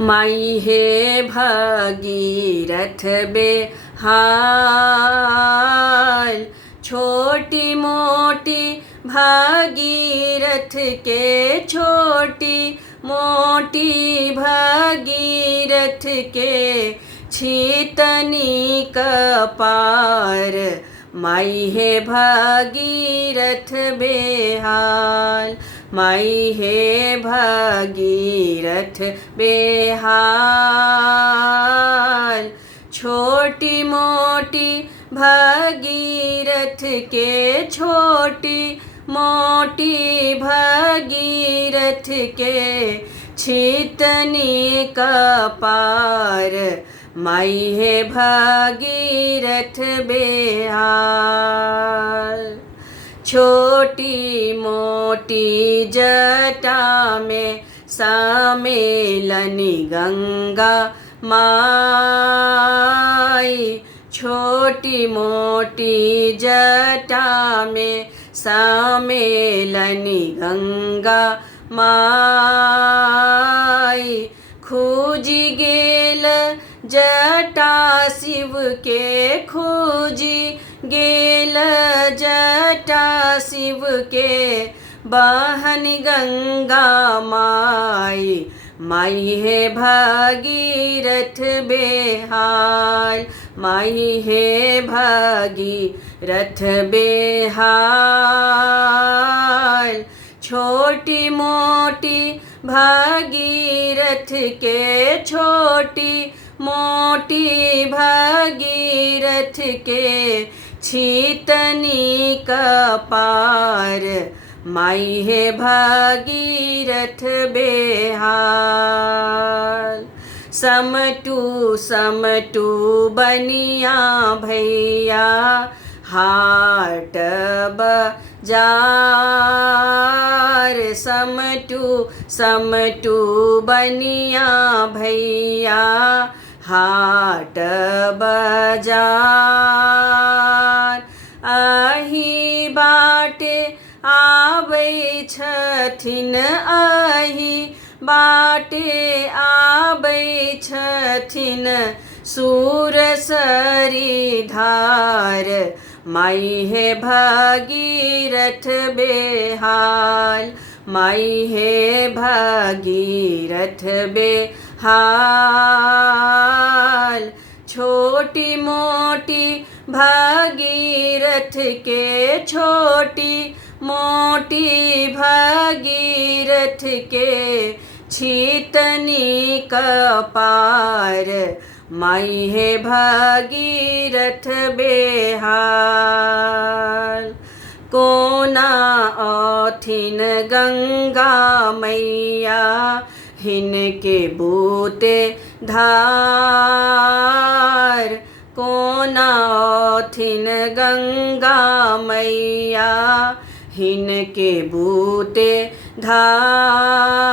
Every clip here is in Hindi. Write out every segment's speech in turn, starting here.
माई है भागीरथ बेहाल, छोटी मोटी भागीरथ के छोटी मोटी भागीरथ के छीतनी कपार। माई है भागीरथ बेहाल, माई है भागीरथ बेहाल, छोटी मोटी भागीरथ के छोटी मोटी भागीरथ के छीतनी कपार। माई है भागीरथ बेहाल, छोटी मोटी जटा में सम्मेलनी गंगा माई, छोटी मोटी जटा में सम्मेलनी गंगा माई, खूजी गेल जटा शिव के खूजी गेल जटा शिव के बहन गंगा माई। माई है भागीरथ बेहाल, माई है भागीरथ बेहाल, छोटी मोटी भागीरथ के छोटी मोटी भागीरथ के छीतनी कपार। माई है भागीरथ बेहाल, समटू समटू बनिया भैया हाट बाजार, समटू समटू बनिया भैया हाट बाजार, आही बाटे आबै छथिन, आही बाटे आबै छथिन सूरसरी धार। माई है भागीरथ बेहाल, माई है भागीरथ बेहाल, छोटी मोटी भागीरथ के छोटी मोटी भागीरथ के छीतनी कपार। माई है भागीरथ बेहाल, कोना ऑथिन गंगा मैया हिनके बूते धार, कोना ऑथिन गंगा मैया हिनके बूते धार,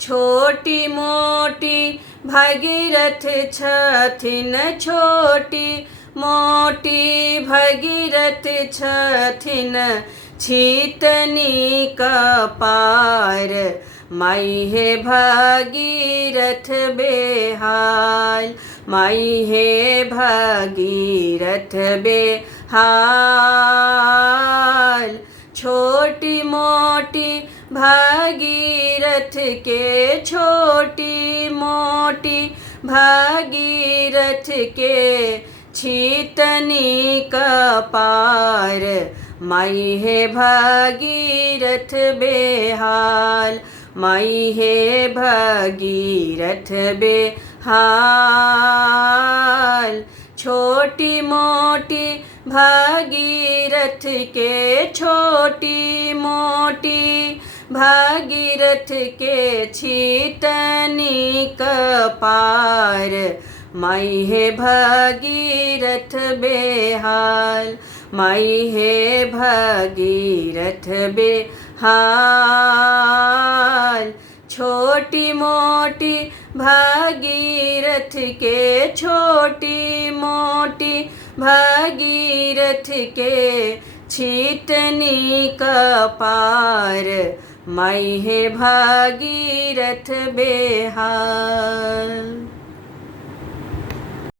छोटी मोटी भागीरथ छथिन, छोटी मोटी भागीरथ छथिन छीतनी कपार। माई है भागीरथ बेहाल, माई है भागीरथ बेहाल, छोटी मोटी भागीरथ के छोटी मोटी भागीरथ के छीतनी कपार। माई है भागीरथ बेहाल, माई है भागीरथ बेहाल, छोटी मोटी भागीरथ के छोटी मोटी भागीरथ के छीतनी कपार। माई है भागीरथ बेहाल, माई है भागीरथ बेहाल, छोटी मोटी भागीरथ के छोटी मोटी भागीरथ के छीतनी कपार। माई है भागीरथ बेहाल।